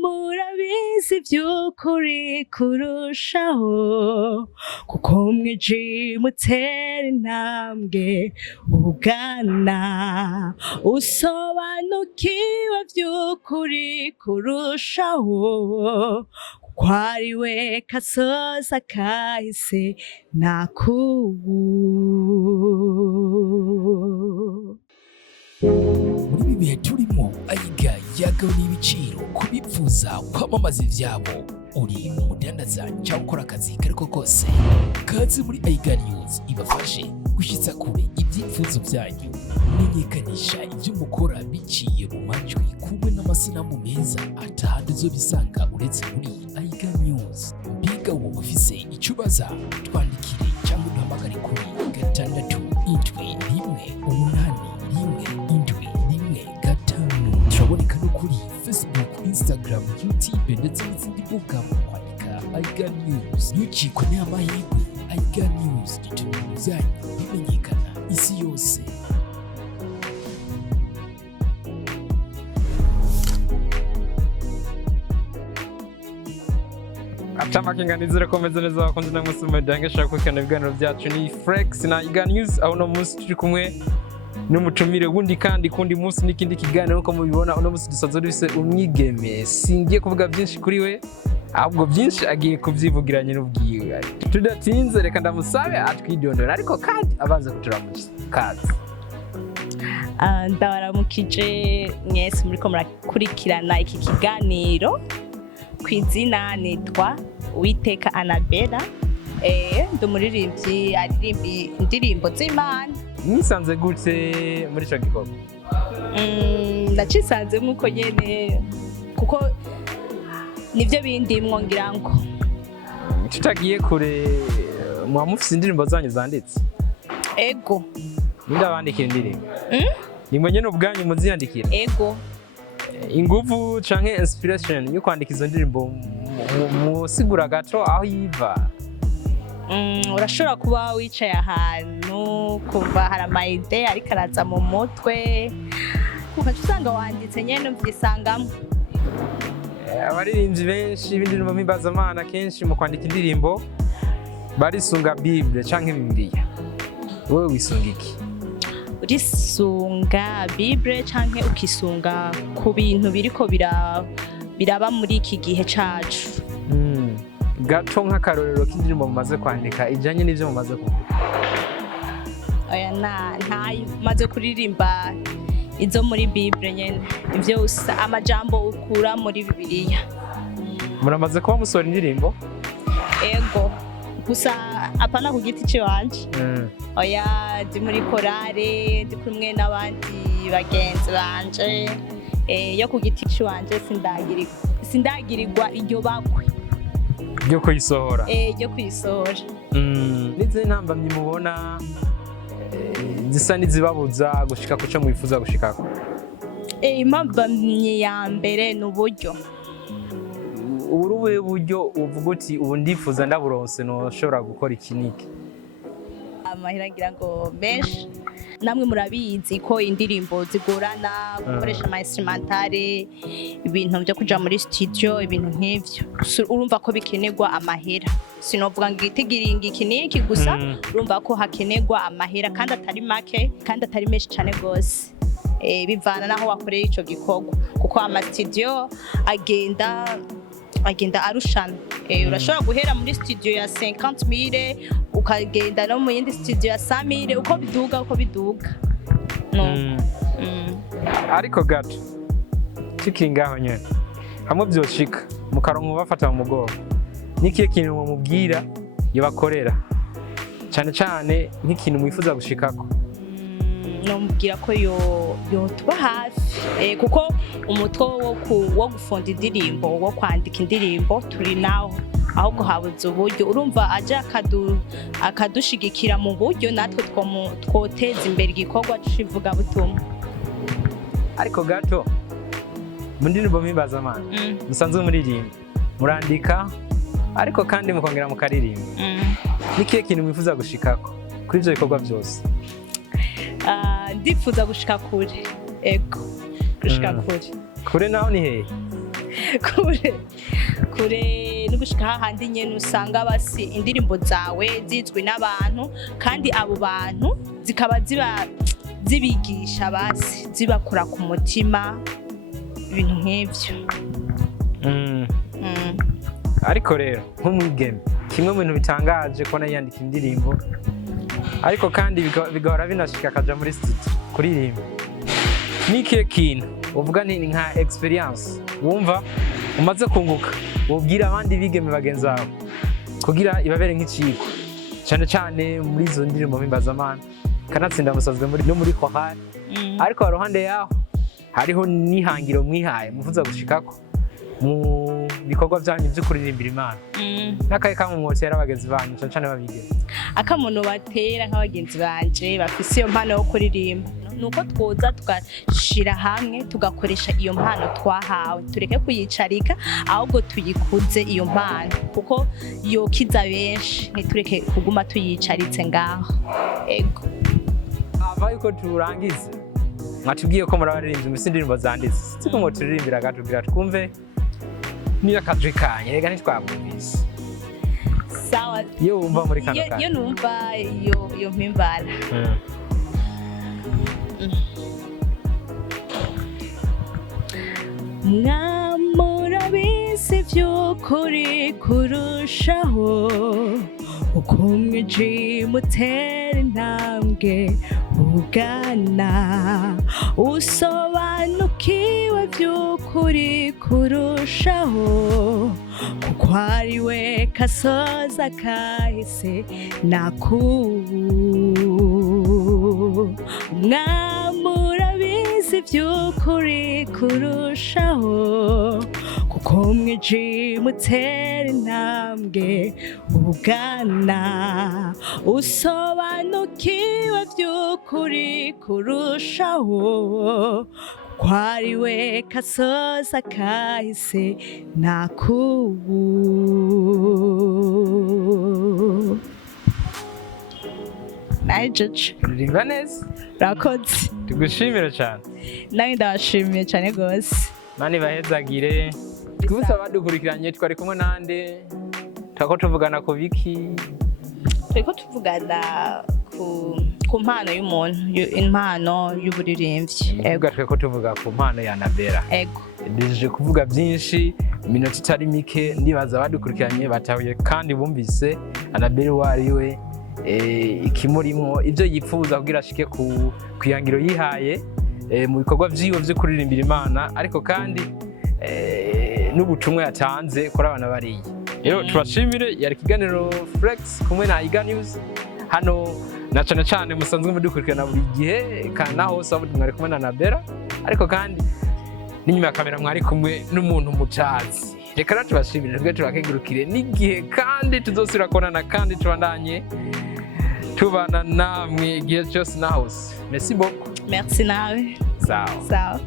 Murabizi by'ukuri kurushaho kuko mwijimutera intambwe ugana usobanukiwe by'ukuri kurushaho kuko ari we kasoza kahise nakubu. Muri ibi bihe turimo ayiga yagabanya ibiciro kubifuza kwamamaza ivyabo uri umudandaza cyangwa ukora akazi kariko kose kazi muri Ayiga News ibafashe gushitsa kure ibyifuzo byanyu menyekanisha ibyo mukora biciye mu majwi kumwe n'amasinamu meza atahandi uzobisanga uretse muri Ayiga News. Mbiga uwo mufise icyo ubaza twandikire cyangwa uduhamagare kuri 68181 turaboneka no kuri Facebook, Instagram, YouTube ndetse n'izindi mbuga mu kwandika Ayiga News. Ntucikwe n'amahirwe. Ayiga News gituma ibintu byanyu bimenyekana isi yose. Atamakinganizire komeze neza bakunze namwe sumedanga shaka kwikana ibiganiro byacu ni Flex na Ayiga News. Aho no munsi turi kumwe n'umutumire wundi kandi kundi munsi n'ikindi kiganiro uko mubibona. Uno munsi dusazo dufise umwigeme, singiye kuvuga byinshi kuri we ahubwo byinshi agiye kubyivugiranye n'ubwiwe. Tudatinze reka ndamusabe atwidondora ariko kandi abanze kuturamutsa kazi. Ndabaramukije mwese muriko murakurikirana iki kiganiro. Kwizina nitwa Uwiteka Anabella. Ndumuririmbyi aririmbi indirimbo z'Imana. Nisanze gute muri cyo gikorwa? Ndacisanze nkuko nyene kuko nivyo bindi mwongira ngo tutagiye kure mwamufise indirimbo zanyu zanditse. Ego. Ndabandikira indirimbo. Nimwe nyene ubwanyu muziyandikira. Ego. Inguvu canke inspiration yo kwandika izo ndirimbo musigura gato aho yiva. Urashobora kuba wicaye ahantu kumva hari amayide ariko araza mu mutwe ukaca usanga wanditse nyene uvyisangamo. Abaririmbyi benshi b'indirimbo mpimbaza kenshi mu kwandika indirimbo barisunga Bible canke Bibiliya. Wowe wisunga iki? Urisunga Bible canke ukisunga ku bintu biriko biraba muri iki gihe cacu. Gato nk'akarorero k'indirimbo mumaze kwandika ijanye n'ivyo mumaze kuvuga. Oya ntayo maze kuririmba izo muri Bible nyene ivyo amajambo ukura muri Bibiliya. Muramaze kuba musora indirimbo? Ego gusa apana ku giti ciwanje. Oya ndi muri korale ndi kumwe n'abandi bagenzi banje yo ku giti ciwanje sindagirirwa iryo bakwe ryo kuyisohora. Ryo kuyisohora. Nize ntambamye mubona zisa n'izibabuza gushika kuco mwifuza gushikako. Impambamye ya mbere n'uburyo. Uruwe buryo uvuga uti ubu ndifuza ndaburonse no shobora gukora ikiniki. Amahera ngira ngo benshi namwe murabizi ko indirimbo zigorana gukoresha ama instrumentale ibintu byo kuja muri studio ibintu nk'ivyo urumva ko bikenerwa amahera. Sinovuga ngo itigiringa ikiniki gusa urumva ko hakenerwa amahera kandi atari make kandi atari menshi cyane gose. Bivana naho wakoreye ico gikorwa kuko ama studio agenda arushana. Urashobora guhera muri studio ya 50,000 ukagenda no mu yindi studio ya 100,000 uko biduga. Ariko gato cikingaho nyene hamwe byoshika mukaronka bafata mu mugongo nikiye kintu mumubwira yobakorera cyane nk'ikintu mwifuza gushikako. Nomubwira ko yo tuba hafi kuko umutwe wo gufunda indirimbo wo kwandika indirimbo turi naho ahubwo habuze uburyo urumva aje akadushigikira mu buryo natwe twoteza imbere igikorwa civuga butumwa. Ariko gato mu ndirimbo mpimbaza musanzwe muririmba murandika ariko kandi mukongera mukaririmba. Nikiye kintu mwifuza gushikako kuri ivyo bikorwa byose? Ndifuza gushika kure. Ego gushika kure. Kure naho ni hehe? kure no gushika hahandi nyene usanga basi indirimbo zawe zizwi n'abantu kandi abo bantu zikaba zibigisha basi zibakura ku mutima ibintu nk'ivyo. Ariko rero nk'umwigeme kimwe mu bintu bitangaje ko nayandika indirimbo ariko kandi bigahora binashika akaja muri studio kuririmba. N'ikihe kintu uvuga ni nka experience wumva umaze kunguka ubwira abandi bigeme bagenzi bawe kugira ibabere nk'iciko cyane cyane muri izo ndirimbo mpimbazamana kanatsinda musazwe muri chorale ariko haruhande yaho hariho nihangiro mwihaye muvuza gushikako mu bikorwa byanyu byo kuririmbira Imana n'akaye kamwe mwotera abagenzi banyu cyane cyane babigeme. Akamuntu batera nk'abagenzi banje bafise iyo mpano yo kuririmba nuko twoza tugashira hamwe tugakoresha iyo mpano twahawe tureke kuyicarika ahubwo tuyikuze iyo mpano kuko yokiza benshi ntitureke kuguma tuyicaritse ngaho. Ego ava yuko turangize mwatubwiye ko murabaririmbye mu indirimbo zanditse siko ngo turirimbira gatubwira twumve niyo akajwi kanye rega ntitwabumvise. Sawa yo wumva muri kano kanya yo numva yo mpimbara mwamurabizi vy'ukuri kurushaho uko umwijima utera intambwe ugana usobanukiwe vy'ukuri kurushaho kuko ari we kasoza kahise nakubu mwamurabizi vy'ukuri kurushaho kuko umwijima utera intambwe ugana usobanukiwe vy'ukuri kurushaho kuko ari we kasoza kahise nakubu. Najeje uririmba neza rakoze tugushimira cyane. nawe ndabashimiye cyane gose mani bahezagire twibutsa abadukurikiranye twari kumwe nande twako tuvugana ku biki turiko tuvugana ku mpano y'umuntu impano y'uburirimbyi. Ego tweko tuvuga ku mpano ya Anabella. Ego Deje kuvuga byinshi iminota itari mike ndibaza abadukurikiranye batahuye kandi bumvise Anabella wariwe ikimurimo ibyo yifuza kugira ashike ku kwiyangiro yihaye mu bikorwa byiwe byo kuririmbira Imana ariko kandi n'ubutumwa yatanze kuri abana bariye. Rero tubashimire yari kiganiro Flex kumwe na Iga News hano na cyane musanzwe mudukurikirana buri gihe kana hose aho mwari kumwe na Anabella ariko kandi n'inyuma ya kamera mwari kumwe n'umuntu mutazi. Reka tubashimire twe turakegurukire n'igihe kandi tuzosubira kubonana kandi tubandanye tubana namwe igihe cyose na hose. Merci beaucoup. Merci nawe. Sawa. Sawa.